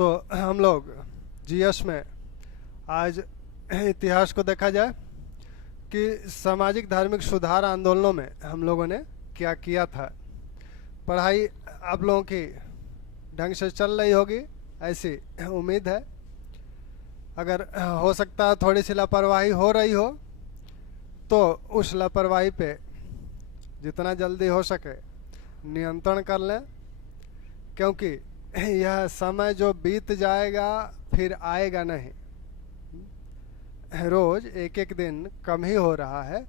तो हम लोग जीएस में आज इतिहास को देखा जाए कि सामाजिक धार्मिक सुधार आंदोलनों में हम लोगों ने क्या किया था। पढ़ाई आप लोगों की ढंग से चल रही होगी ऐसी उम्मीद है। अगर हो सकता है थोड़ी सी लापरवाही हो रही हो तो उस लापरवाही पे जितना जल्दी हो सके नियंत्रण कर लें, क्योंकि यह समय जो बीत जाएगा फिर आएगा नहीं। रोज एक एक दिन कम ही हो रहा है,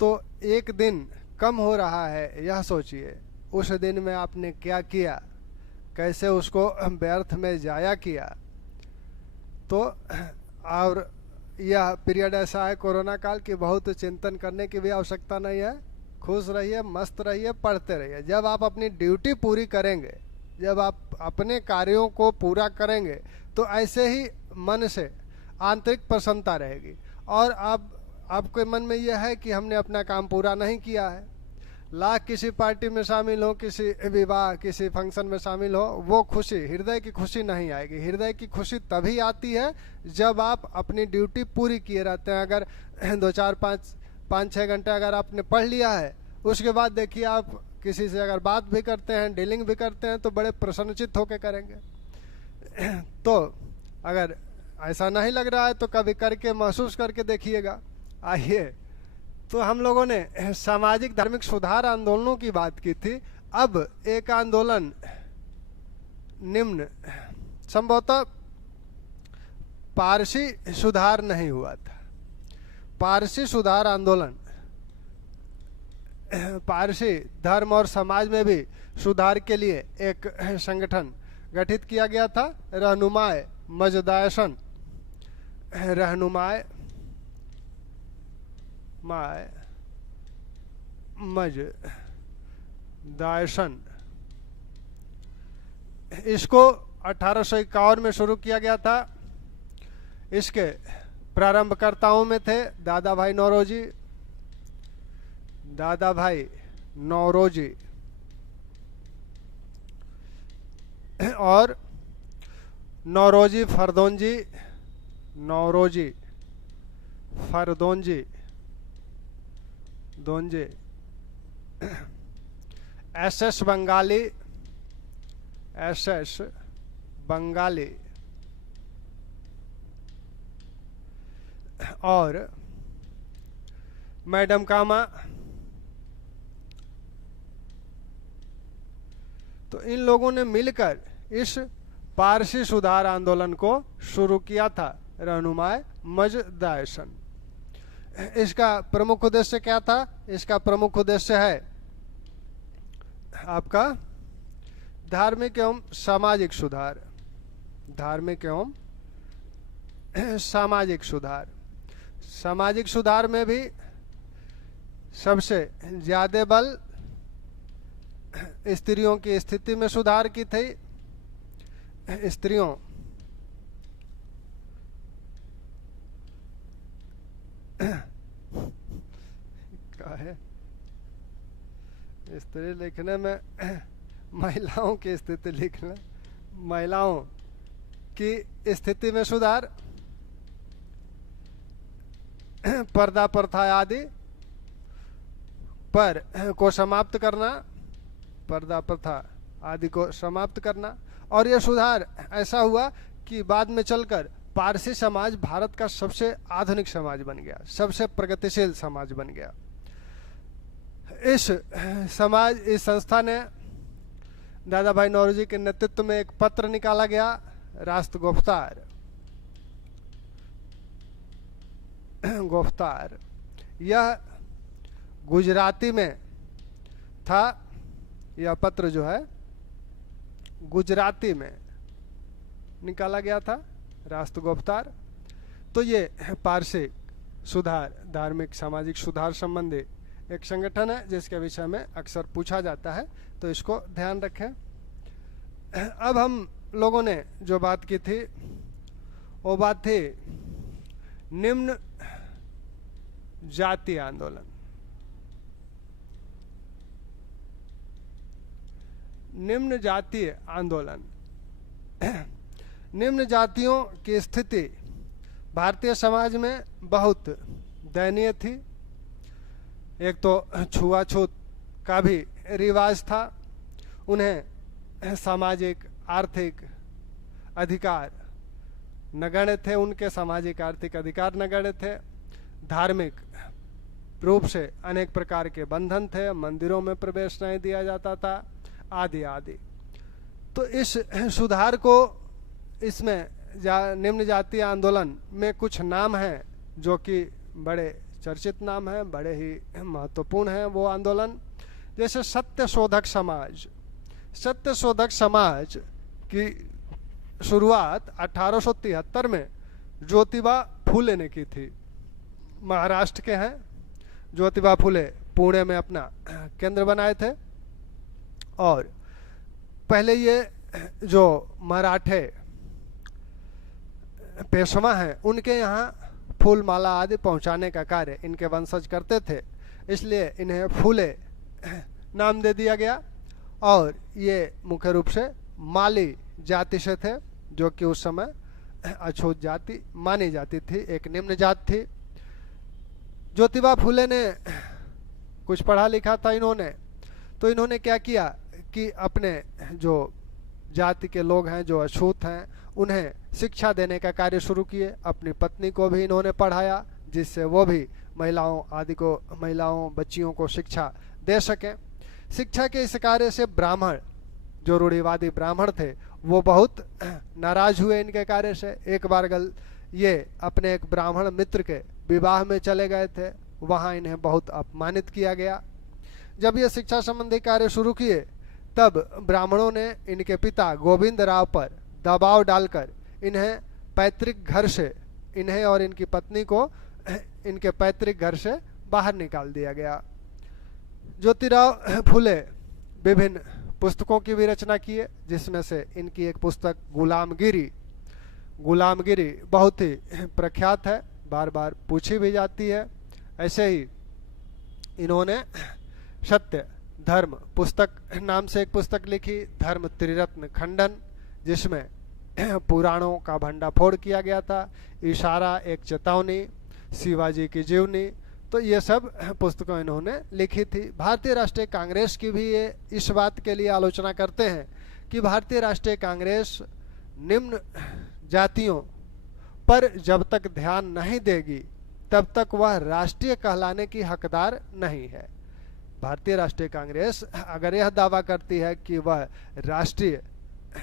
तो एक दिन कम हो रहा है यह सोचिए उस दिन में आपने क्या किया, कैसे उसको व्यर्थ में जाया किया। तो और यह पीरियड ऐसा है कोरोना काल की बहुत चिंतन करने की भी आवश्यकता नहीं है। खुश रहिए, मस्त रहिए, पढ़ते रहिए। जब आप अपनी ड्यूटी पूरी करेंगे, जब आप अपने कार्यों को पूरा करेंगे तो ऐसे ही मन से आंतरिक प्रसन्नता रहेगी। और आपके मन में यह है कि हमने अपना काम पूरा नहीं किया है। लाख किसी पार्टी में शामिल हो, किसी विवाह किसी फंक्शन में शामिल हो, वो खुशी, हृदय की खुशी नहीं आएगी। हृदय की खुशी तभी आती है जब आप अपनी ड्यूटी पूरी किए रहते हैं। अगर 2-4-5-6 घंटे अगर आपने पढ़ लिया है, उसके बाद देखिए आप किसी से अगर बात भी करते हैं, डीलिंग भी करते हैं तो बड़े प्रसन्नचित्त होकर करेंगे। तो अगर ऐसा नहीं लग रहा है तो कभी करके महसूस करके देखिएगा। आइए, तो हम लोगों ने सामाजिक धार्मिक सुधार आंदोलनों की बात की थी। अब एक आंदोलन निम्न, संभवतः पारसी सुधार नहीं हुआ था। पारसी सुधार आंदोलन, पारसी धर्म और समाज में भी सुधार के लिए एक संगठन गठित किया गया था, रहनुमाए मजदायसन। रहनुमाए मजदायसन, इसको 1851 में शुरू किया गया था। इसके प्रारंभकर्ताओं में थे दादा भाई नौरोजी, और नौरोजी फरदोंजी दोंजे, एसएस बंगाली और मैडम कामा। तो इन लोगों ने मिलकर इस पारसी सुधार आंदोलन को शुरू किया था, रहनुमाए मजदायसन। इसका प्रमुख उद्देश्य क्या था? इसका प्रमुख उद्देश्य है आपका धार्मिक एवं सामाजिक सुधार। धार्मिक एवं सामाजिक सुधार। सामाजिक सुधार में भी सबसे ज्यादा बल स्त्रियों की स्थिति में सुधार की थी। स्त्रियों क्या है, स्त्री लिखने में महिलाओं की स्थिति लिखना, महिलाओं की स्थिति में सुधार, पर्दा प्रथा आदि पर को समाप्त करना, पर्दा प्रथा आदि को समाप्त करना। और यह सुधार ऐसा हुआ कि बाद में चलकर पारसी समाज भारत का सबसे आधुनिक समाज बन गया, सबसे प्रगतिशील समाज बन गया। इस संस्था ने दादा भाई नौरोजी के नेतृत्व में एक पत्र निकाला गया, राष्ट्रगुफ्तार। यह गुजराती में था। यह पत्र जो है गुजराती में निकाला गया था, राष्ट्रगुफ्तार। तो ये पारसी सुधार, धार्मिक सामाजिक सुधार संबंधी एक संगठन है जिसके विषय में अक्सर पूछा जाता है, तो इसको ध्यान रखें। अब हम लोगों ने जो बात की थी वो बात थी निम्न जातीय आंदोलन। निम्न जातीय आंदोलन निम्न जातियों की स्थिति भारतीय समाज में बहुत दयनीय थी। एक तो छुआछूत का भी रिवाज था, उन्हें सामाजिक आर्थिक अधिकार नगण्य थे, उनके सामाजिक आर्थिक अधिकार नगण्य थे, धार्मिक रूप से अनेक प्रकार के बंधन थे, मंदिरों में प्रवेश नहीं दिया जाता था, आदि आदि। तो इस सुधार को, इसमें निम्न जातीय आंदोलन में कुछ नाम हैं जो कि बड़े चर्चित नाम हैं, बड़े ही महत्वपूर्ण हैं वो आंदोलन। जैसे सत्य शोधक समाज। सत्य शोधक समाज की शुरुआत 1873 में ज्योतिबा फूले ने की थी। महाराष्ट्र के हैं ज्योतिबा फूले, पुणे में अपना केंद्र बनाए थे। और पहले ये जो मराठे पेशवा हैं उनके यहाँ फूल माला आदि पहुंचाने का कार्य इनके वंशज करते थे, इसलिए इन्हें फूले नाम दे दिया गया। और ये मुख्य रूप से माली जाति से थे, जो कि उस समय अछूत जाति मानी जाती थी, एक निम्न जात थी। ज्योतिबा फूले ने कुछ पढ़ा लिखा था इन्होंने, तो इन्होंने क्या किया कि अपने जो जाति के लोग हैं जो अछूत हैं उन्हें शिक्षा देने का कार्य शुरू किए। अपनी पत्नी को भी इन्होंने पढ़ाया, जिससे वो भी महिलाओं बच्चियों को शिक्षा दे सकें। शिक्षा के इस कार्य से ब्राह्मण, जो रूढ़िवादी ब्राह्मण थे, वो बहुत नाराज हुए इनके कार्य से। एक बार ये अपने एक ब्राह्मण मित्र के विवाह में चले गए थे, वहाँ इन्हें बहुत अपमानित किया गया। जब ये शिक्षा संबंधी कार्य शुरू किए तब ब्राह्मणों ने इनके पिता गोविंद राव पर दबाव डालकर इन्हें पैतृक घर से, इन्हें और इनकी पत्नी को इनके पैतृक घर से बाहर निकाल दिया गया। ज्योतिराव फूले विभिन्न पुस्तकों की भी रचना किए, जिसमें से इनकी एक पुस्तक गुलामगिरी बहुत ही प्रख्यात है, बार बार पूछी भी जाती है। ऐसे ही इन्होंने सत्य धर्म पुस्तक नाम से एक पुस्तक लिखी, धर्म त्रिरत्न खंडन, जिसमें पुराणों का भंडाफोड़ किया गया था, इशारा एक चेतावनी, शिवाजी की जीवनी। तो ये सब पुस्तकें इन्होंने लिखी थी। भारतीय राष्ट्रीय कांग्रेस की भी ये इस बात के लिए आलोचना करते हैं कि भारतीय राष्ट्रीय कांग्रेस निम्न जातियों पर जब तक ध्यान नहीं देगी तब तक वह राष्ट्रीय कहलाने की हकदार नहीं है। भारतीय राष्ट्रीय कांग्रेस अगर यह दावा करती है कि वह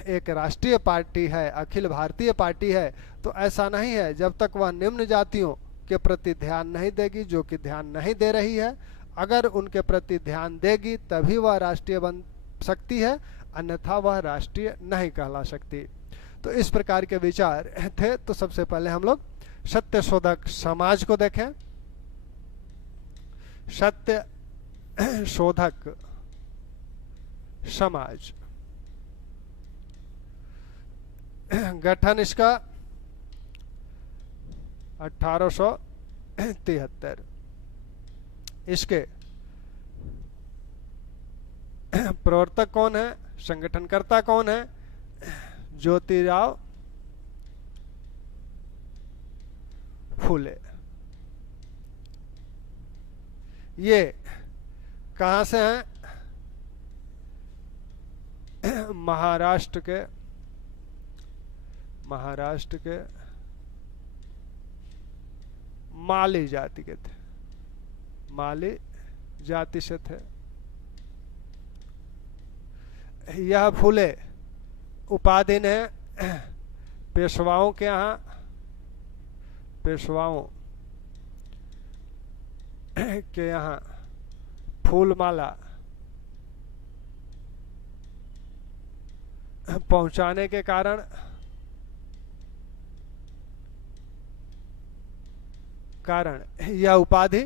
एक राष्ट्रीय पार्टी है, अखिल भारतीय पार्टी है, तो ऐसा नहीं है जब तक वह निम्न जातियों के प्रति ध्यान नहीं देगी, जो कि ध्यान नहीं दे रही है। अगर उनके प्रति ध्यान देगी तभी वह राष्ट्रीय बन सकती है, अन्यथा वह राष्ट्रीय नहीं कहला सकती। तो इस प्रकार के विचार थे। तो सबसे पहले हम लोग सत्य शोधक समाज को देखें। सत्य शोधक समाज गठन इसका 1873। इसके प्रवर्तक कौन है, संगठनकर्ता कौन है? ज्योतिराव फूले। ये कहाँ से हैं? महाराष्ट्र के माली जाति के थे, माली जाति से थे। यह फूले उपाधि ने पेशवाओं के यहाँ, पेशवाओं के यहाँ फूलमाला पहुंचाने के कारण यह उपाधि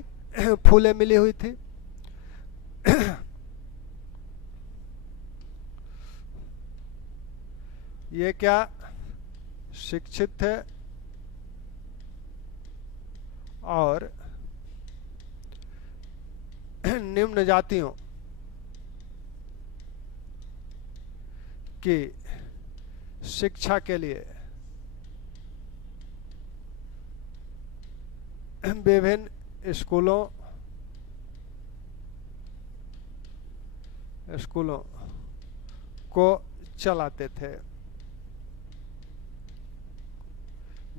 फूले मिली हुई थी। ये क्या शिक्षित थे और निम्न जातियों की शिक्षा के लिए विभिन्न स्कूलों को चलाते थे,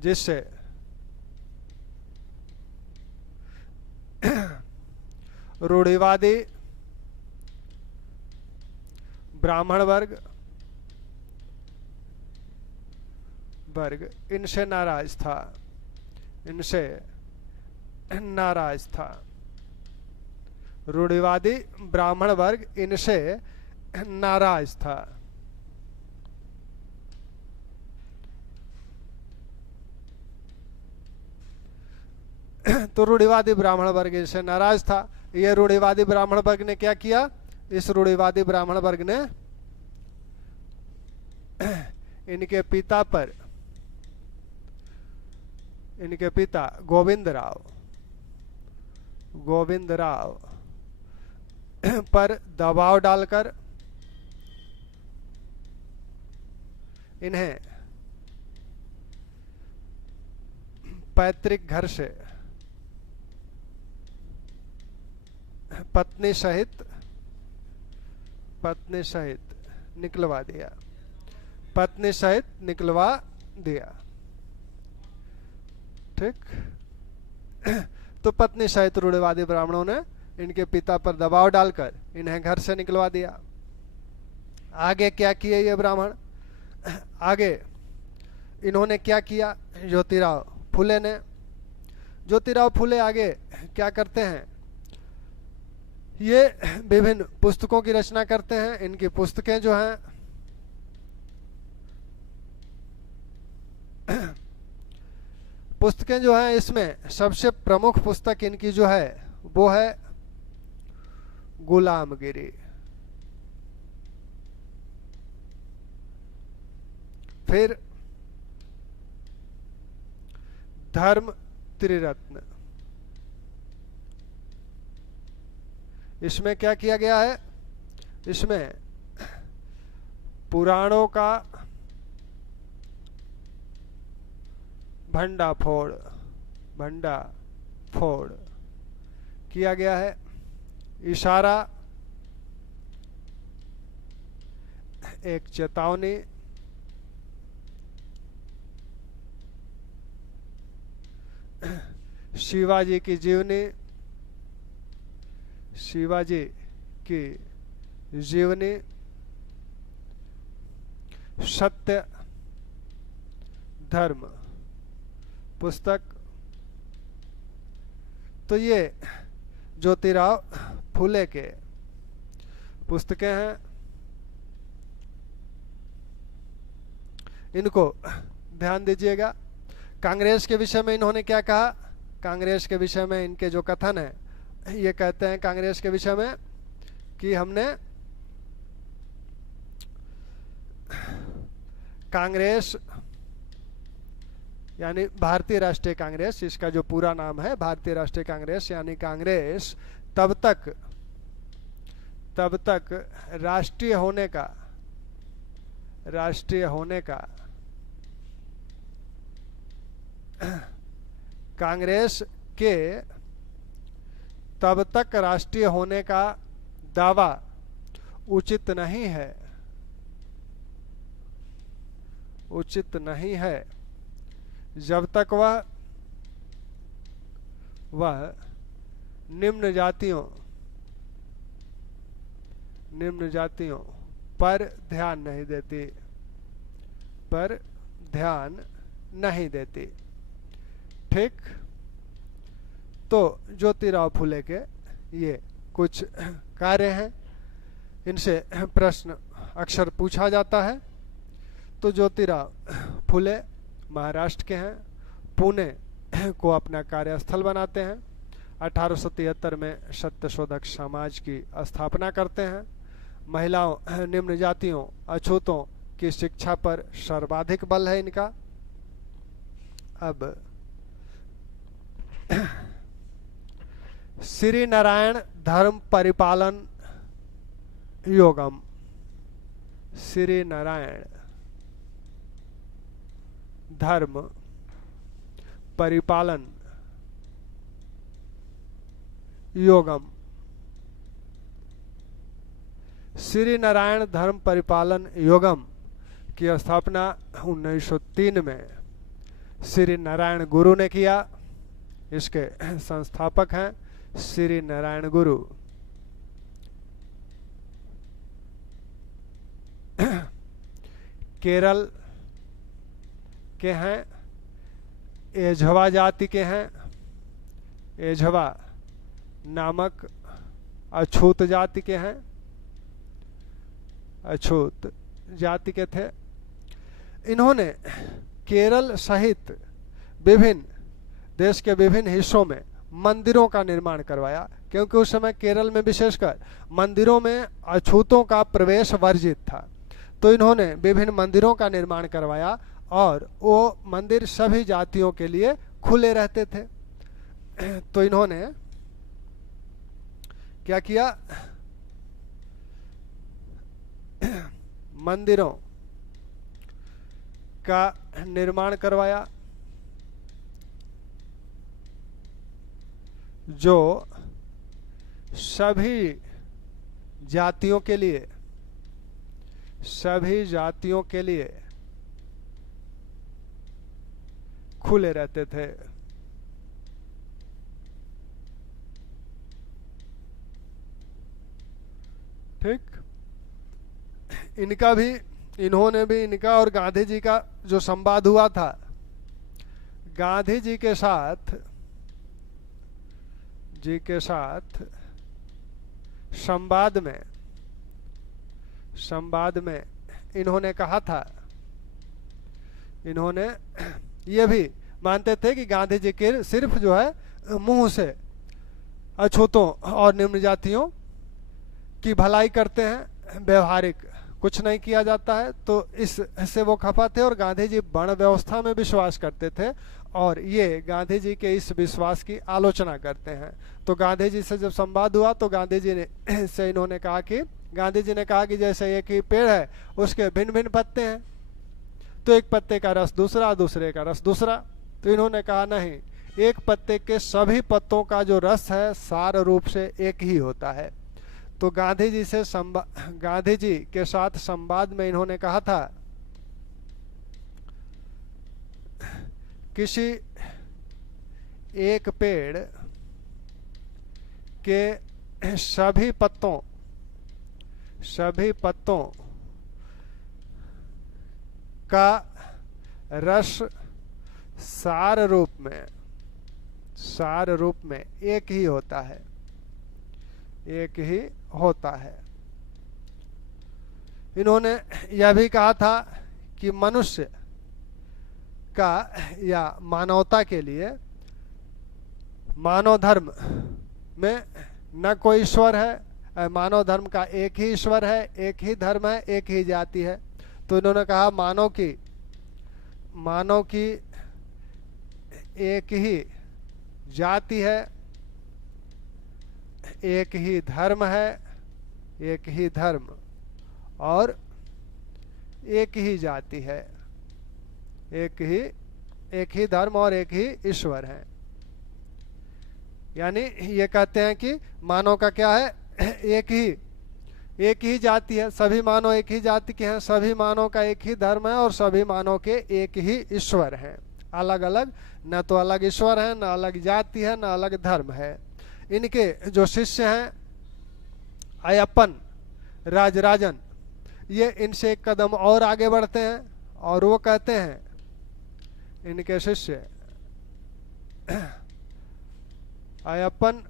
जिससे रूढ़िवादी ब्राह्मण वर्ग इनसे नाराज था। रूढ़िवादी ब्राह्मण वर्ग इनसे नाराज था। तो रूढ़िवादी ब्राह्मण वर्ग इनसे नाराज था। ये रूढ़िवादी ब्राह्मण वर्ग ने क्या किया? इस रूढ़िवादी ब्राह्मण वर्ग ने इनके पिता गोविंद राव पर दबाव डालकर इन्हें पैतृक घर से पत्नी सहित निकलवा दिया। ठीक। तो पत्नी सहित रूढ़िवादी ब्राह्मणों ने इनके पिता पर दबाव डालकर इन्हें घर से निकलवा दिया। आगे क्या किए ये ब्राह्मण? आगे इन्होंने क्या किया? ज्योतिराव फुले आगे क्या करते हैं? ये विभिन्न पुस्तकों की रचना करते हैं। इनकी पुस्तकें जो हैं इसमें सबसे प्रमुख पुस्तक इनकी जो है वो है गुलामगिरी। फिर धर्म त्रिरत्न। इसमें क्या किया गया है? इसमें पुराणों का भंडाफोड़ किया गया है। इशारा, एक चेतावनी, शिवाजी की जीवनी, सत्य धर्म पुस्तक। तो ये ज्योतिराव फुले के पुस्तकें हैं। इनको ध्यान दीजिएगा। कांग्रेस के विषय में इन्होंने क्या कहा? कांग्रेस के विषय में इनके जो कथन है, ये कहते हैं कांग्रेस के विषय में कि हमने कांग्रेस यानी भारतीय राष्ट्रीय कांग्रेस, इसका जो पूरा नाम है भारतीय राष्ट्रीय कांग्रेस, यानी कांग्रेस तब तक राष्ट्रीय होने का कांग्रेस के तब तक राष्ट्रीय होने का दावा उचित नहीं है जब तक वह निम्न जातियों पर ध्यान नहीं देती। ठीक। तो ज्योतिराव फुले के ये कुछ कार्य हैं। इनसे प्रश्न अक्सर पूछा जाता है। तो ज्योतिराव फुले महाराष्ट्र के हैं, पुणे को अपना कार्यस्थल बनाते हैं। 1873 में सत्यशोधक समाज की स्थापना करते हैं। महिलाओं, निम्न जातियों, अछूतों की शिक्षा पर सर्वाधिक बल है इनका। अब श्री नारायण धर्म परिपालन योगम, श्री नारायण धर्म परिपालन योगम। श्री नारायण धर्म परिपालन योगम की स्थापना 1903 में श्री नारायण गुरु ने किया। इसके संस्थापक हैं श्री नारायण गुरु। केरल के हैं, एझवा जाति के हैं। एझवा नामक अछूत जाति के हैं, अछूत जाति के थे। इन्होंने केरल सहित विभिन्न देश के विभिन्न हिस्सों में मंदिरों का निर्माण करवाया, क्योंकि उस समय केरल में विशेषकर मंदिरों में अछूतों का प्रवेश वर्जित था। तो इन्होंने विभिन्न मंदिरों का निर्माण करवाया और वो मंदिर सभी जातियों के लिए खुले रहते थे। तो इन्होंने क्या किया, मंदिरों का निर्माण करवाया जो सभी जातियों के लिए, सभी जातियों के लिए खुले रहते थे। ठीक, इनका भी, इन्होंने भी, इनका और गांधी जी का जो संवाद हुआ था, गांधी जी के साथ संवाद में इन्होंने कहा था, इन्होंने ये भी मानते थे कि गांधी जी के सिर्फ जो है मुंह से अछूतों और निम्न जातियों की भलाई करते हैं, व्यवहारिक कुछ नहीं किया जाता है। तो इससे वो खफा थे और गांधी जी वर्ण व्यवस्था में विश्वास करते थे और ये गांधी जी के इस विश्वास की आलोचना करते हैं। तो गांधी जी से जब संवाद हुआ तो गांधी जी ने से इन्होंने कहा कि, गांधी जी ने कहा कि जैसे एक ही पेड़ है उसके भिन्न भिन्न पत्ते हैं, तो एक पत्ते का रस दूसरा, दूसरे का रस दूसरा। तो इन्होंने कहा नहीं, एक पत्ते के सभी पत्तों का जो रस है सार रूप से एक ही होता है। तो गांधी जी के साथ संवाद में इन्होंने कहा था, किसी एक पेड़ के सभी पत्तों का रस सार रूप में एक ही होता है, एक ही होता है। इन्होंने यह भी कहा था कि मनुष्य का या मानवता के लिए मानव धर्म में न कोई ईश्वर है, मानव धर्म का एक ही ईश्वर है, एक ही धर्म है, एक ही जाति है। तो इन्होंने कहा मानव की एक ही जाति है, एक ही धर्म है, एक ही धर्म और एक ही जाति है, एक ही धर्म और एक ही ईश्वर है। यानी ये कहते हैं कि मानव का क्या है, एक ही जाति है, सभी मानव एक ही जाति के हैं, सभी मानव का एक ही धर्म है और सभी मानव के एक ही ईश्वर हैं। अलग अलग न तो अलग ईश्वर है, न अलग जाति है, न अलग धर्म है। इनके जो शिष्य हैं अय्यप्पन, राजराजन, ये इनसे एक कदम और आगे बढ़ते हैं और वो कहते हैं, इनके शिष्य अय्यप्पन,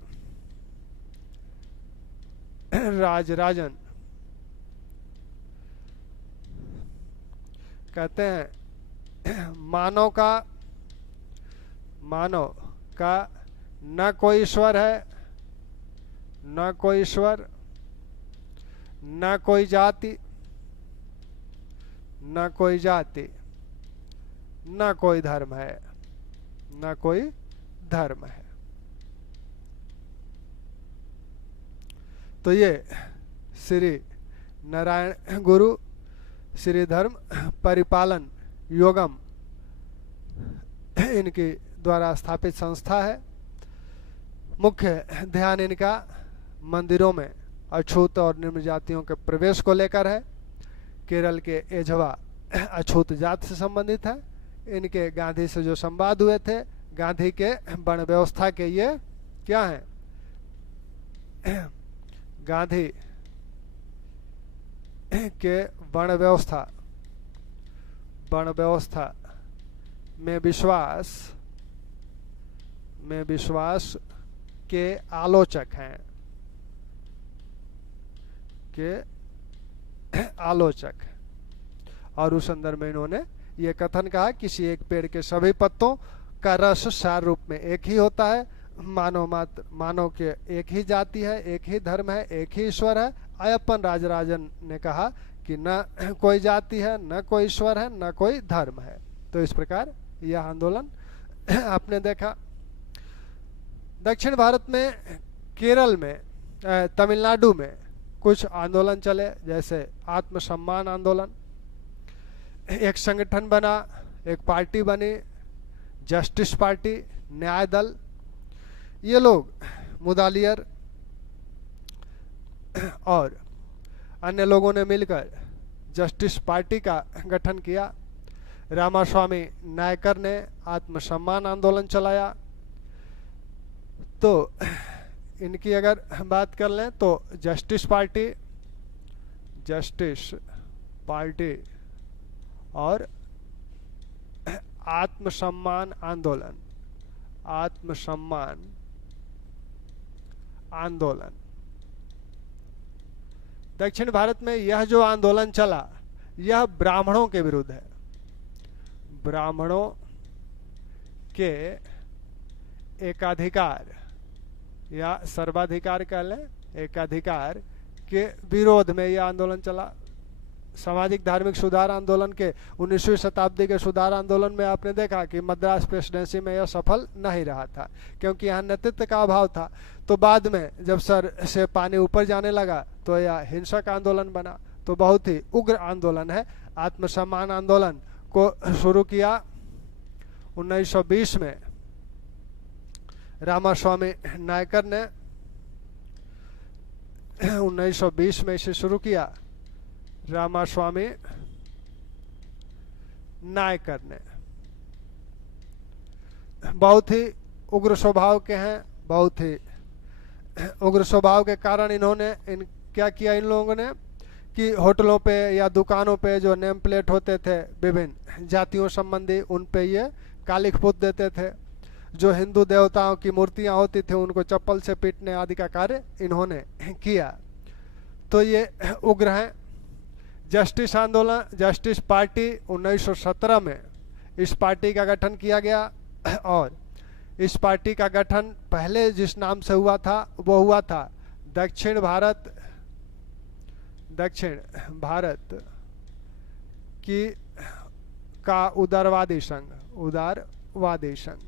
राजराजन कहते हैं मानव का न कोई ईश्वर है, न कोई ईश्वर, न कोई जाति, न कोई जाति, न कोई धर्म है, न कोई धर्म है। तो ये श्री नारायण गुरु श्री धर्म परिपालन योगम इनके द्वारा स्थापित संस्था है। मुख्य ध्यान इनका मंदिरों में अछूत और निम्न जातियों के प्रवेश को लेकर है। केरल के एझवा अछूत जात से संबंधित है। इनके गांधी से जो संवाद हुए थे, गांधी के वर्ण व्यवस्था के ये क्या हैं, गांधी के वर्ण व्यवस्था में विश्वास के आलोचक हैं, और उस संदर्भ में इन्होंने ये कथन कहा, किसी एक पेड़ के सभी पत्तों का रस सार रूप में एक ही होता है। मानव के एक ही जाति है, एक ही धर्म है, एक ही ईश्वर है। अय्यप्पन राजराजन ने कहा कि न कोई जाति है, न कोई ईश्वर है, न कोई धर्म है। तो इस प्रकार यह आंदोलन आपने देखा। दक्षिण भारत में, केरल में, तमिलनाडु में कुछ आंदोलन चले, जैसे आत्मसम्मान आंदोलन। एक संगठन बना, एक पार्टी बनी, जस्टिस पार्टी, न्याय दल। ये लोग मुदालियर और अन्य लोगों ने मिलकर जस्टिस पार्टी का गठन किया। रामास्वामी नायकर ने आत्मसम्मान आंदोलन चलाया। तो इनकी अगर बात कर लें तो जस्टिस पार्टी और आत्मसम्मान आंदोलन। दक्षिण भारत में यह जो आंदोलन चला, यह ब्राह्मणों के विरुद्ध है। ब्राह्मणों के एकाधिकार या सर्वाधिकार कह लें, एकाधिकार के विरोध में यह आंदोलन चला। सामाजिक धार्मिक सुधार आंदोलन के 19वीं शताब्दी के सुधार आंदोलन में आपने देखा कि मद्रास प्रेसिडेंसी में यह सफल नहीं रहा था, क्योंकि यहाँ नेतृत्व का अभाव था। तो बाद में जब सर से पानी ऊपर जाने लगा तो यह हिंसक आंदोलन बना। तो बहुत ही उग्र आंदोलन है। आत्मसम्मान आंदोलन को शुरू किया 1920 में रामास्वामी नायकर ने। 1920 में इसे शुरू किया रामास्वामी नायकर ने। बहुत ही उग्र स्वभाव के हैं। बहुत ही उग्र स्वभाव के कारण इन्होंने क्या किया, इन लोगों ने कि होटलों पे या दुकानों पे जो नेम प्लेट होते थे विभिन्न जातियों संबंधी, उन पे ये कालिख पोत देते थे। जो हिंदू देवताओं की मूर्तियां होती थी उनको चप्पल से पीटने आदि का कार्य इन्होंने किया। तो ये उग्र हैं। जस्टिस आंदोलन, जस्टिस पार्टी 1917 में इस पार्टी का गठन किया गया, और इस पार्टी का गठन पहले जिस नाम से हुआ था वो हुआ था दक्षिण भारत की का उदारवादी संघ।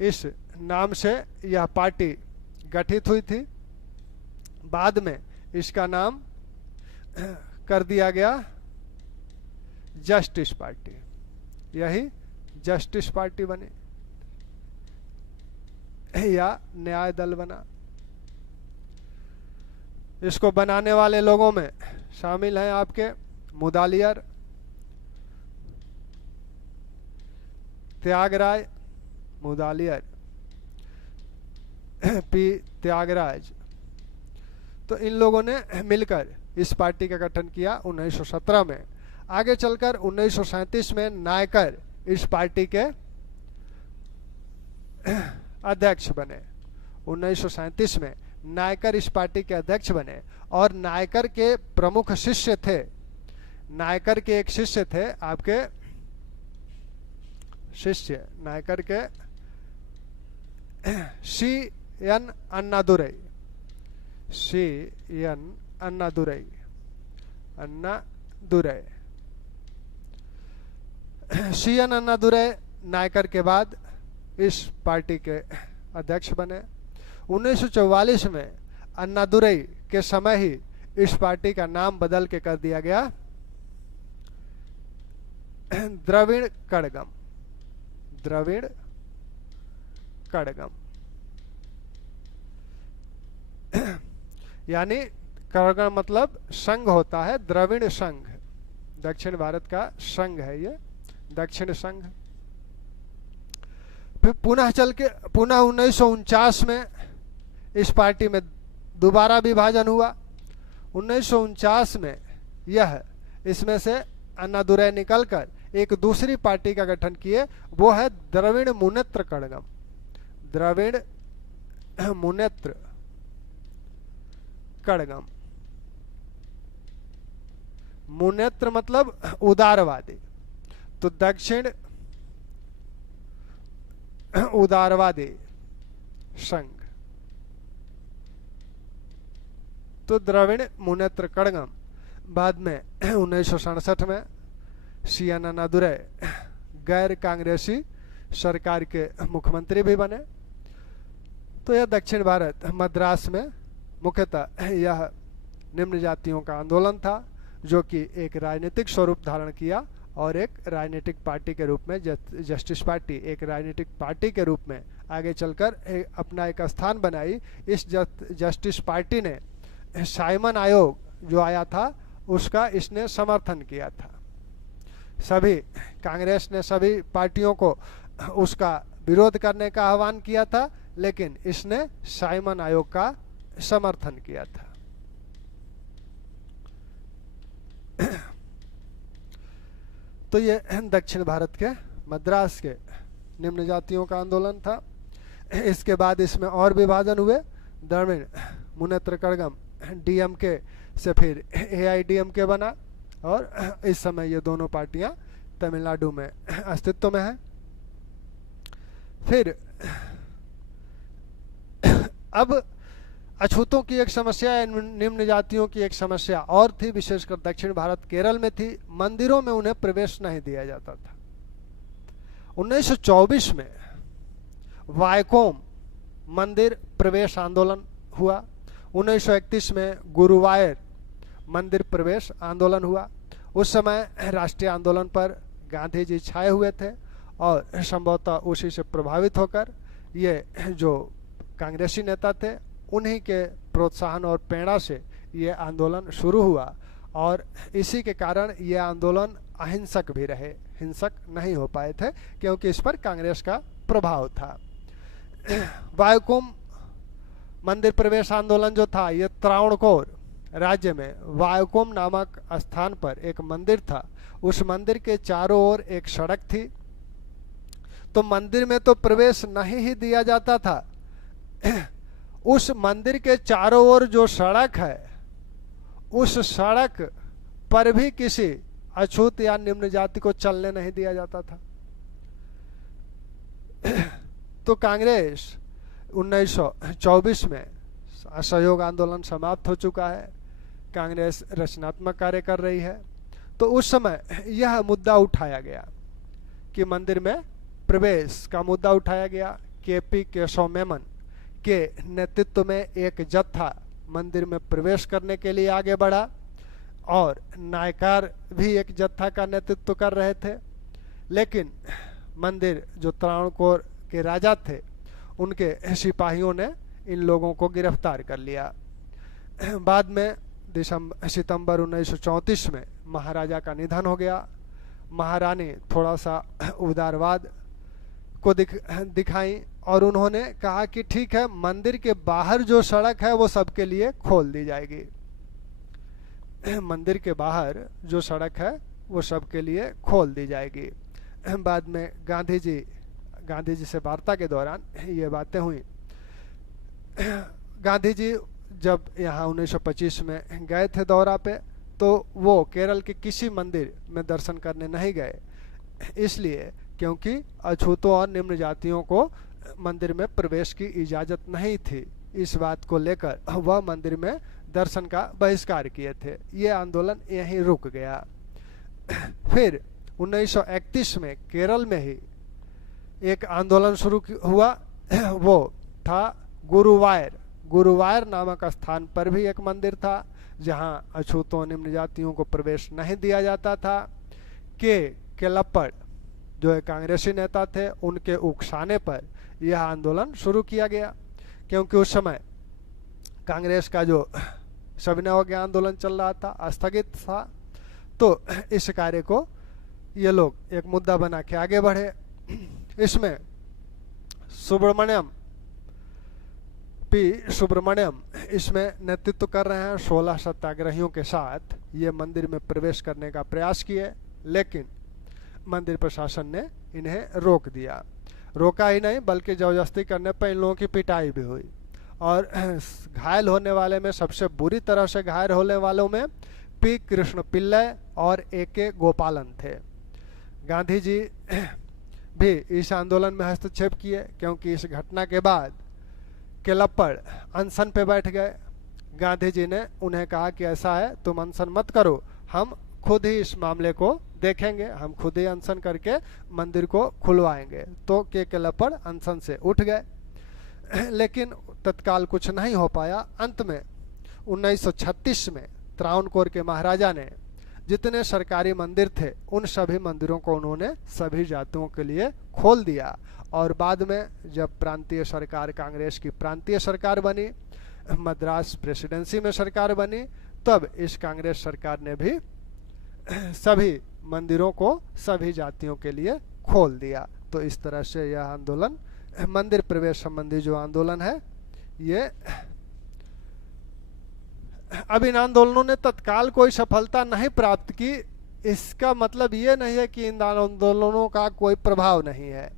इस नाम से यह पार्टी गठित हुई थी। बाद में इसका नाम कर दिया गया जस्टिस पार्टी। यही जस्टिस पार्टी बनी या न्याय दल बना। इसको बनाने वाले लोगों में शामिल हैं आपके मुदालियर, त्यागराय, मुदालियर, पी त्यागराज। तो इन लोगों ने मिलकर इस पार्टी का गठन किया 1917 में। आगे चलकर 1937 में नायकर इस पार्टी के अध्यक्ष बने। 1937 में नायकर इस पार्टी के अध्यक्ष बने, और नायकर के प्रमुख शिष्य थे, नायकर के एक शिष्य थे आपके शिष्य, नायकर के सी.एन. अन्नादुरई, सी.एन. अन्नादुरई, सी.एन. अन्नादुरई नायकर के बाद इस पार्टी के अध्यक्ष बने। 1944 में अन्नादुरई के समय ही इस पार्टी का नाम बदल के कर दिया गया द्रविड़ कड़गम। यानी कड़गम मतलब संघ होता है, द्रविड़ संघ, दक्षिण भारत का संघ है ये, दक्षिण संघ। फिर पुनः चल के पुनः 1949 में इस पार्टी में दोबारा विभाजन हुआ। 1949 में यह इसमें से अन्नादुरै निकलकर एक दूसरी पार्टी का गठन किए, वो है द्रविड़ मुनेत्र कड़गम। द्रविड़ मुनेत्र कड़गम। मुनेत्र मतलब उदारवादी, तो दक्षिण उदारवादी संघ, तो द्रविड़ मुनेत्र कड़गम। बाद में 1967 में सीएन अन्नादुरै गैर कांग्रेसी सरकार के मुख्यमंत्री भी बने। तो यह दक्षिण भारत मद्रास में मुख्यतः यह निम्न जातियों का आंदोलन था, जो कि एक राजनीतिक स्वरूप धारण किया और एक राजनीतिक पार्टी के रूप में, जस्टिस पार्टी एक राजनीतिक पार्टी के रूप में आगे चलकर अपना एक स्थान बनाई। इस जस्टिस पार्टी ने साइमन आयोग जो आया था उसका इसने समर्थन किया था। सभी कांग्रेस ने सभी पार्टियों को उसका विरोध करने का आह्वान किया था, लेकिन इसने साइमन आयोग का समर्थन किया था। तो ये दक्षिण भारत के मद्रास के निम्न जातियों का आंदोलन था। इसके बाद इसमें और विभाजन हुए। द्रविड़ मुनेत्र कड़गम डीएमके से फिर एआईडीएमके बना, और इस समय ये दोनों पार्टियां तमिलनाडु में अस्तित्व में हैं। फिर अब अछूतों की एक समस्या, निम्न जातियों की एक समस्या और थी, विशेषकर दक्षिण भारत केरल में थी। मंदिरों में उन्हें प्रवेश नहीं दिया जाता था। 1924 में वायकोम मंदिर प्रवेश आंदोलन हुआ। 1931 में गुरुवायर मंदिर प्रवेश आंदोलन हुआ। उस समय राष्ट्रीय आंदोलन पर गांधी जी छाए हुए थे, और संभवतः उसी से प्रभावित होकर ये जो कांग्रेसी नेता थे उन्हीं के प्रोत्साहन और प्रेरणा से ये आंदोलन शुरू हुआ, और इसी के कारण ये आंदोलन अहिंसक भी रहे, हिंसक नहीं हो पाए थे, क्योंकि इस पर कांग्रेस का प्रभाव था। वायकोम मंदिर प्रवेश आंदोलन जो था, ये त्रावणकोर राज्य में वायकोम नामक स्थान पर एक मंदिर था। उस मंदिर के चारों ओर एक सड़क थी, तो मंदिर में तो प्रवेश नहीं ही दिया जाता था, उस मंदिर के चारों ओर जो सड़क है उस सड़क पर भी किसी अछूत या निम्न जाति को चलने नहीं दिया जाता था। तो कांग्रेस 1924 में असहयोग आंदोलन समाप्त हो चुका है, कांग्रेस रचनात्मक कार्य कर रही है। तो उस समय यह मुद्दा उठाया गया कि मंदिर में प्रवेश का मुद्दा उठाया गया। केपी केशव मेमन के नेतृत्व में एक जत्था मंदिर में प्रवेश करने के लिए आगे बढ़ा, और नायकार भी एक जत्था का नेतृत्व कर रहे थे। लेकिन मंदिर जो त्रावणकोर के राजा थे उनके सिपाहियों ने इन लोगों को गिरफ्तार कर लिया। बाद में सितंबर 1934 में महाराजा का निधन हो गया। महारानी थोड़ा सा उदारवाद को दिखाई, और उन्होंने कहा कि ठीक है, मंदिर के बाहर जो सड़क है वो सबके लिए खोल दी जाएगी। मंदिर के बाहर जो सड़क है वो सबके लिए खोल दी जाएगी। बाद में गांधी जी से वार्ता के दौरान ये बातें हुई। गांधी जी जब यहाँ 1925 में गए थे दौरा पे, तो वो केरल के किसी मंदिर में दर्शन करने नहीं गए, इसलिए क्योंकि अछूतों और निम्न जातियों को मंदिर में प्रवेश की इजाजत नहीं थी। इस बात को लेकर वह मंदिर में दर्शन का बहिष्कार किए थे। ये आंदोलन यहीं रुक गया। फिर 1931 में केरल में ही एक आंदोलन शुरू हुआ, वो था गुरुवायर नामक स्थान पर भी एक मंदिर था, जहां अछूतों निम्न जातियों को प्रवेश नहीं दिया जाता था। केलप्पड़ जो एक कांग्रेसी नेता थे, उनके उकसाने पर यह आंदोलन शुरू किया गया, क्योंकि उस समय कांग्रेस का जो सविनय अवज्ञा आंदोलन चल रहा था, स्थगित था, तो इस कार्य को ये लोग एक मुद्दा बना के आगे बढ़े। इसमें सुब्रमण्यम इसमें नेतृत्व कर रहे हैं। 16 सत्याग्रहियों के साथ ये मंदिर में प्रवेश करने का प्रयास किए, लेकिन मंदिर प्रशासन ने इन्हें रोक दिया। रोका ही नहीं बल्कि जबरदस्ती करने पर इन लोगों की पिटाई भी हुई। और घायल होने वाले में सबसे बुरी तरह से घायल होने वालों में पी कृष्ण पिल्लय और AK गोपालन थे। गांधी जी भी इस आंदोलन में हस्तक्षेप किए, क्योंकि इस घटना के बाद केलप्पड़ अनशन पे बैठ गए। गांधी जी ने उन्हें कहा कि ऐसा है, तुम अनशन मत करो, हम खुद ही इस मामले को देखेंगे, हम खुद ही अनशन करके मंदिर को खुलवाएंगे। तो केलप्पड़ अनशन से उठ गए, लेकिन तत्काल कुछ नहीं हो पाया। अंत में 1936 में त्रावणकोर के महाराजा ने जितने सरकारी मंदिर थे उन सभी मंदिरों को उन्होंने सभी जातियों के लिए खोल दिया। और बाद में जब प्रांतीय सरकार, कांग्रेस की प्रांतीय सरकार बनी, मद्रास प्रेसिडेंसी में सरकार बनी, तब इस कांग्रेस सरकार ने भी सभी मंदिरों को सभी जातियों के लिए खोल दिया। तो इस तरह से यह आंदोलन, मंदिर प्रवेश संबंधी जो आंदोलन है, ये अब इन आंदोलनों ने तत्काल कोई सफलता नहीं प्राप्त की। इसका मतलब ये नहीं है कि इन आंदोलनों का कोई प्रभाव नहीं है,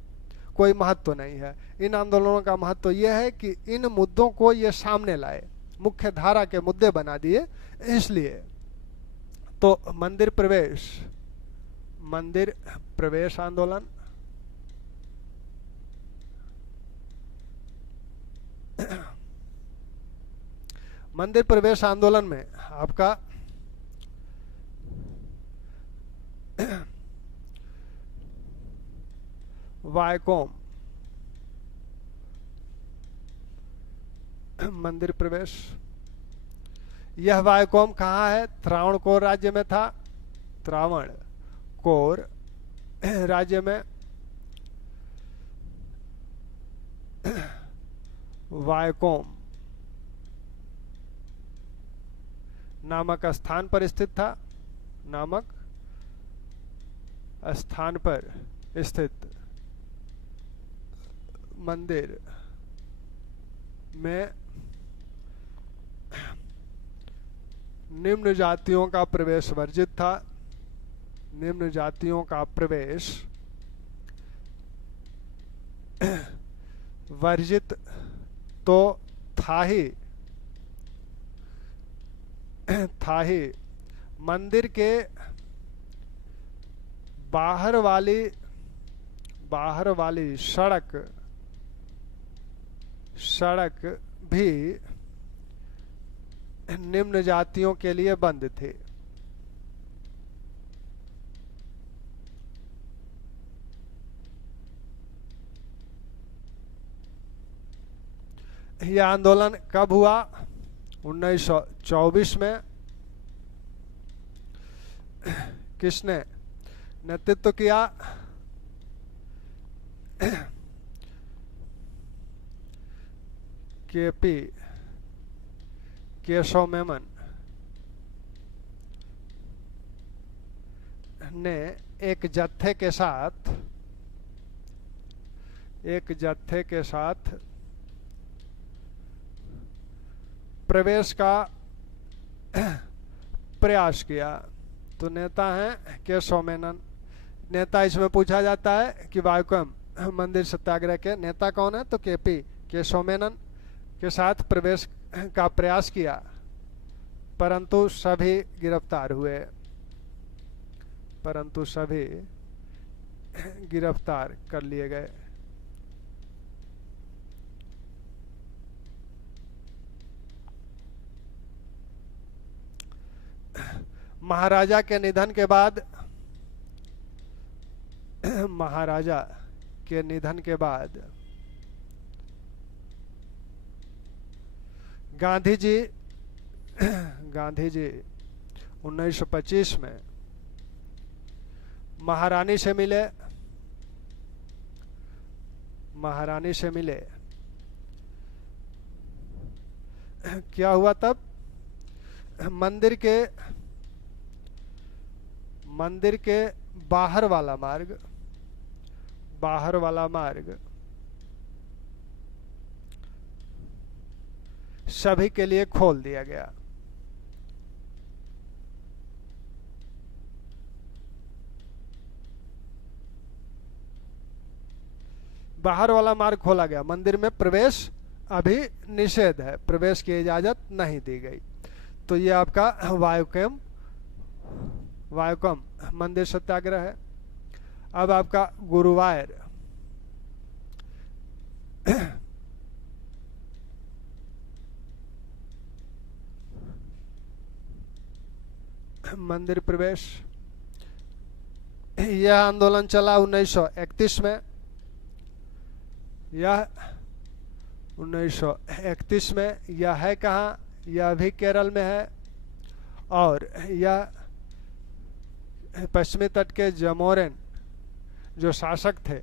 कोई महत्व नहीं है। इन आंदोलनों का महत्व यह है कि इन मुद्दों को ये सामने लाए, मुख्य धारा के मुद्दे बना दिए। इसलिए तो मंदिर प्रवेश आंदोलन मंदिर प्रवेश आंदोलन में आपका वायकोम मंदिर प्रवेश, यह वायकोम कहाँ है? त्रावणकोर राज्य में था। त्रावणकोर राज्य में वायकोम नामक स्थान पर स्थित था। नामक स्थान पर स्थित मंदिर में निम्न जातियों का प्रवेश वर्जित था। निम्न जातियों का प्रवेश वर्जित तो था ही मंदिर के बाहर वाली सड़क भी निम्न जातियों के लिए बंद थी। यह आंदोलन कब हुआ? 1924 में। किसने नेतृत्व किया? केशव मेमन ने एक जत्थे के साथ प्रवेश का प्रयास किया। तो नेता हैं केशव मेनन। नेता इसमें पूछा जाता है कि वायकोम मंदिर सत्याग्रह के नेता कौन है? तो केशव मेनन के साथ प्रवेश का प्रयास किया, परंतु सभी गिरफ्तार हुए। गिरफ्तार कर लिए गए। महाराजा के निधन के बाद गांधी जी 1925 में महारानी से मिले। क्या हुआ तब? मंदिर के बाहर वाला मार्ग सभी के लिए खोल दिया गया। बाहर वाला मार्ग खोला गया, मंदिर में प्रवेश अभी निषेध है, प्रवेश की इजाजत नहीं दी गई। तो ये आपका वायुकम मंदिर सत्याग्रह है। अब आपका गुरुवायर मंदिर प्रवेश, यह आंदोलन चला 1931 में। यह 1931 में, यह है कहाँ? यह भी केरल में है, और यह पश्चिमी तट के जमोरिन जो शासक थे,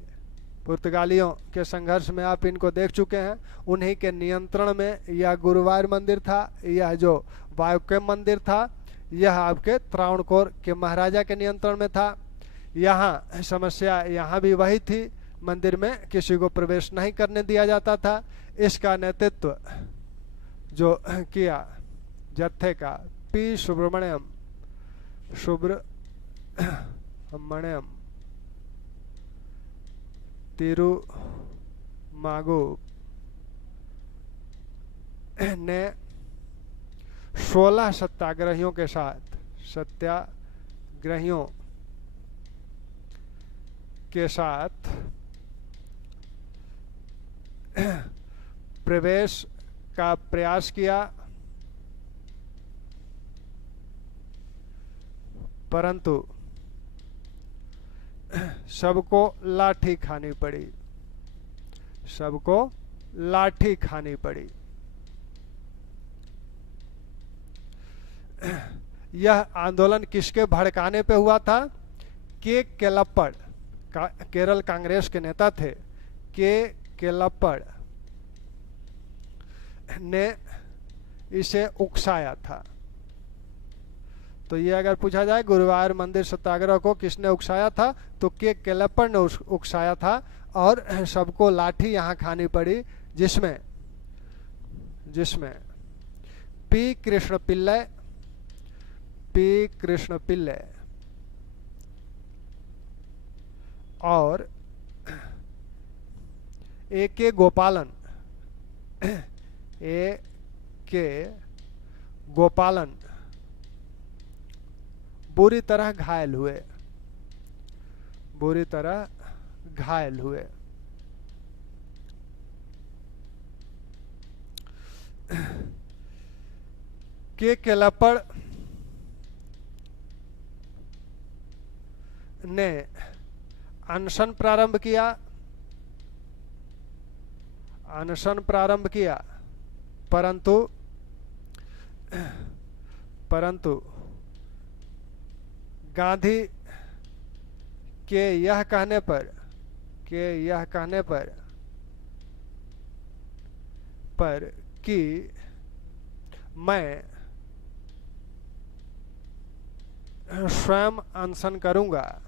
पुर्तगालियों के संघर्ष में आप इनको देख चुके हैं, उन्हीं के नियंत्रण में यह गुरुवार मंदिर था। यह जो वायुकेम मंदिर था, यह आपके त्रावणकोर के महाराजा के नियंत्रण में था। यहाँ समस्या यहाँ भी वही थी, मंदिर में किसी को प्रवेश नहीं करने दिया जाता था। इसका नेतृत्व जो किया जत्थे का पी सुब्रमण्यम तिरुमागु ने 16 सत्याग्रहियों के साथ प्रवेश का प्रयास किया, परंतु सबको लाठी खानी पड़ी। यह आंदोलन किसके भड़काने पे हुआ था? के केलप्पड़, केरल कांग्रेस के नेता थे, के केलप्पड़ ने इसे उकसाया था। तो ये अगर पूछा जाए गुरुवार मंदिर सत्याग्रह को किसने उकसाया था, तो के केलप्पड़ ने उकसाया था, और सबको लाठी यहाँ खानी पड़ी, जिसमें पी कृष्ण पिल्ले और ए के गोपालन बुरी तरह घायल हुए। के केलप्पड़ ने अनशन प्रारंभ किया, परंतु गांधी के यह कहने पर कि मैं स्वयं अनशन करूंगा,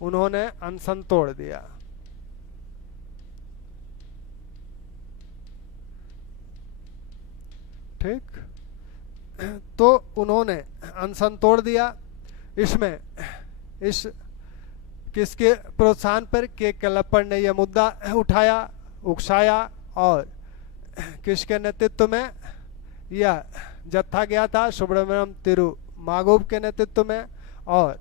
उन्होंने अनशन तोड़ दिया। ठीक, तो उन्होंने अनशन तोड़ दिया। इसमें किसके प्रोत्साहन पर? के केलप्पड़ ने यह मुद्दा उठाया, उकसाया, और किसके नेतृत्व में यह जत्था गया था? सुब्रमण्यम तिरुमागु के नेतृत्व में। और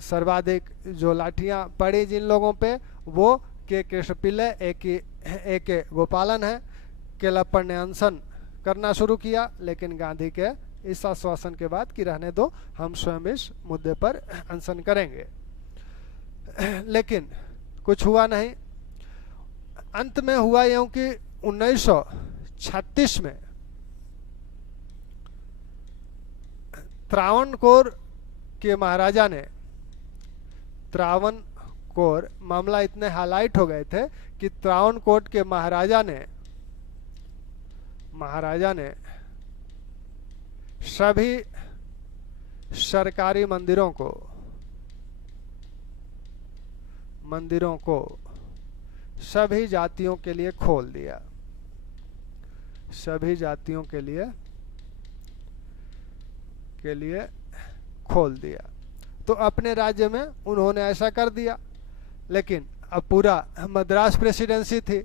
सर्वाधिक जो लाठियां पड़ी जिन लोगों पे, वो के कृष्ण पिल्ले, ए के गोपालन है। केलप्पड़ ने अनशन करना शुरू किया, लेकिन गांधी के इस आश्वासन के बाद कि रहने दो, हम स्वयं इस मुद्दे पर अनशन करेंगे, लेकिन कुछ हुआ नहीं। अंत में हुआ यूं कि 1936 में त्रावणकोर के महाराजा ने कोर मामला इतने हाईलाइट हो गए थे कि त्रावणकोर के महाराजा ने सभी सरकारी मंदिरों को सभी जातियों के लिए खोल दिया, सभी जातियों के लिए खोल दिया। तो अपने राज्य में उन्होंने ऐसा कर दिया। लेकिन अब पूरा मद्रास प्रेसिडेंसी थी,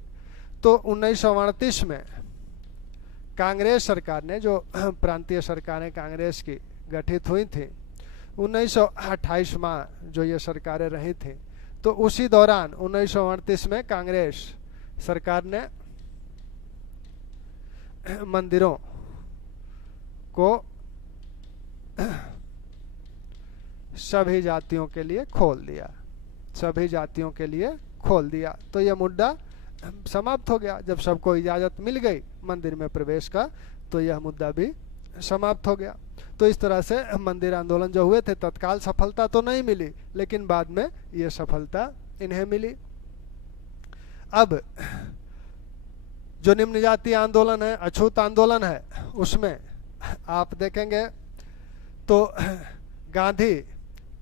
तो 1938 में कांग्रेस सरकार ने, जो प्रांतीय सरकारें कांग्रेस की गठित हुई थी, 1928 में जो ये सरकारें रही थी, तो उसी दौरान 1938 में कांग्रेस सरकार ने मंदिरों को सभी जातियों के लिए खोल दिया, सभी जातियों के लिए खोल दिया। तो यह मुद्दा समाप्त हो गया। जब सबको इजाजत मिल गई मंदिर में प्रवेश का, तो यह मुद्दा भी समाप्त हो गया। तो इस तरह से मंदिर आंदोलन जो हुए थे, तत्काल सफलता तो नहीं मिली, लेकिन बाद में ये सफलता इन्हें मिली। अब जो निम्न जातीय आंदोलन है, अछूत आंदोलन है, उसमें आप देखेंगे तो गांधी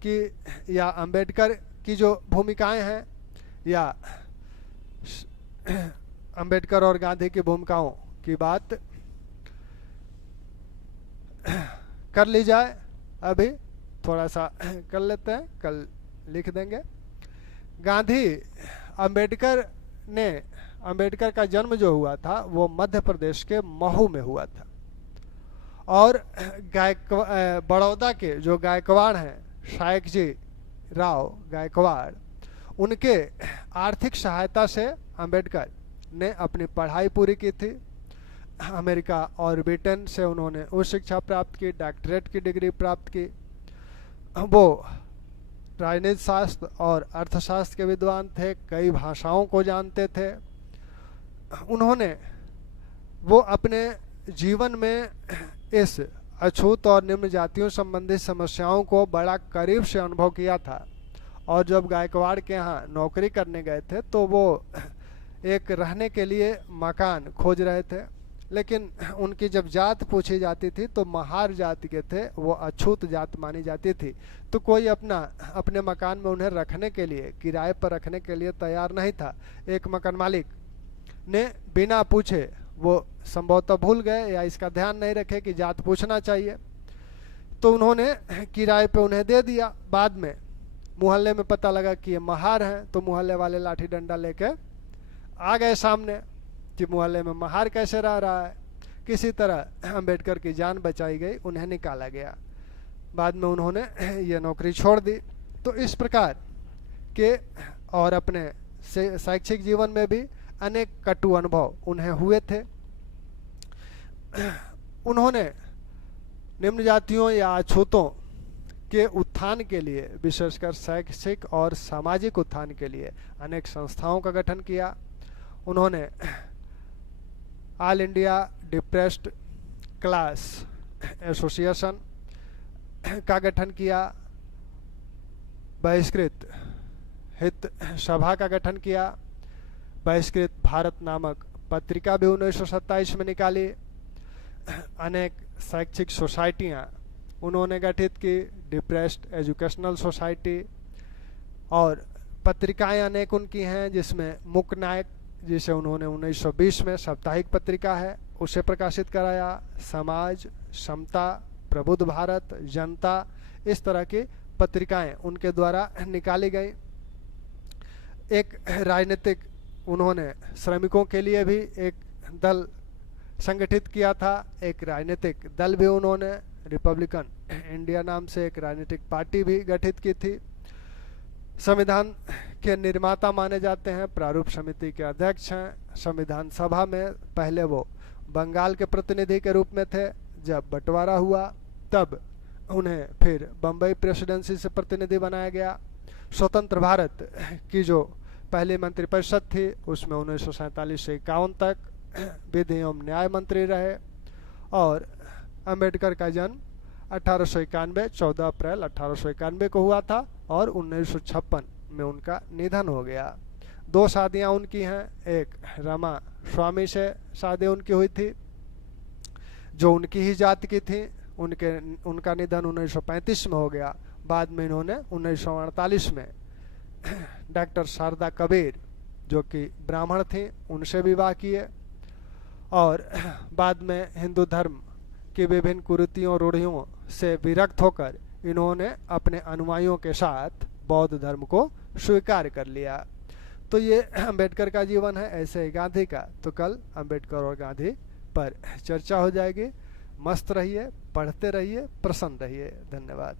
की या अंबेडकर की जो भूमिकाएं हैं, या अंबेडकर और गांधी की भूमिकाओं की बात कर ली जाए। अभी थोड़ा सा कर लेते हैं, कल लिख देंगे। अंबेडकर का जन्म जो हुआ था वो मध्य प्रदेश के महू में हुआ था, और बड़ौदा के जो गायकवाड़ हैं, शायकजी राव गायकवाड़, उनके आर्थिक सहायता से अंबेडकर ने अपनी पढ़ाई पूरी की थी। अमेरिका और ब्रिटेन से उन्होंने उच्च शिक्षा प्राप्त की, डॉक्टरेट की डिग्री प्राप्त की। वो राजनीति शास्त्र और अर्थशास्त्र के विद्वान थे, कई भाषाओं को जानते थे। वो अपने जीवन में इस अछूत और निम्न जातियों संबंधित समस्याओं को बड़ा करीब से अनुभव किया था। और जब गायकवाड़ के यहाँ नौकरी करने गए थे, तो वो एक रहने के लिए मकान खोज रहे थे, लेकिन उनकी जब जात पूछी जाती थी तो महार जाति के थे, वो अछूत जात मानी जाती थी। तो कोई अपने मकान में उन्हें रखने के लिए, किराए पर रखने के लिए तैयार नहीं था। एक मकान मालिक ने बिना पूछे, वो संभवतः भूल गए या इसका ध्यान नहीं रखे कि जात पूछना चाहिए, तो उन्होंने किराए पे उन्हें दे दिया। बाद में मोहल्ले में पता लगा कि ये महार हैं, तो मोहल्ले वाले लाठी डंडा लेके आ गए सामने कि मोहल्ले में महार कैसे रह रहा है। किसी तरह अंबेडकर की जान बचाई गई, उन्हें निकाला गया। बाद में उन्होंने ये नौकरी छोड़ दी। तो इस प्रकार के और अपने शैक्षिक जीवन में भी अनेक कटु अनुभव उन्हें हुए थे। उन्होंने निम्न जातियों या अछूतों के उत्थान के लिए, विशेषकर शैक्षिक और सामाजिक उत्थान के लिए अनेक संस्थाओं का गठन किया। उन्होंने all India depressed class association का गठन किया, बहिष्कृत हित सभा का गठन किया, बहिष्कृत भारत नामक पत्रिका भी 1927 में निकाली। अनेक शैक्षिक सोसाइटियाँ उन्होंने गठित की, डिप्रेस्ड एजुकेशनल सोसाइटी, और पत्रिकाएं अनेक उनकी हैं, जिसमें मुक नायक, जिसे उन्होंने 1920 में साप्ताहिक पत्रिका है उसे प्रकाशित कराया, समाज, समता, प्रबुद्ध भारत, जनता, इस तरह की पत्रिकाएं उनके द्वारा निकाली गई। एक राजनीतिक, उन्होंने श्रमिकों के लिए भी एक दल संगठित किया था। एक राजनीतिक दल भी उन्होंने, रिपब्लिकन इंडिया नाम से एक राजनीतिक पार्टी भी गठित की थी। संविधान के निर्माता माने जाते हैं, प्रारूप समिति के अध्यक्ष हैं। संविधान सभा में पहले वो बंगाल के प्रतिनिधि के रूप में थे, जब बंटवारा हुआ तब उन्हें फिर बम्बई प्रेसिडेंसी से प्रतिनिधि बनाया गया। स्वतंत्र भारत की जो पहली मंत्रिपरिषद थी, उसमें 1947 से 51 तक विधि एवं न्याय मंत्री रहे। और अंबेडकर का जन्म 1891 14 अप्रैल 1891 को हुआ था, और 1956 में उनका निधन हो गया। 2 शादियां उनकी हैं। एक रमा स्वामी से शादी उनकी हुई थी जो उनकी ही जाति की थी। उनका निधन 1935 में हो गया। बाद में इन्होंने 1948 में डॉक्टर शारदा कबीर जो कि ब्राह्मण थी उनसे विवाह किए। और बाद में हिंदू धर्म की विभिन्न कुरीतियों रूढ़ियों से विरक्त होकर इन्होंने अपने अनुयायियों के साथ बौद्ध धर्म को स्वीकार कर लिया। तो ये अम्बेडकर का जीवन है, ऐसे ही गांधी का। तो कल अम्बेडकर और गांधी पर चर्चा हो जाएगी। मस्त रहिए, पढ़ते रहिए, प्रसन्न रहिए। धन्यवाद।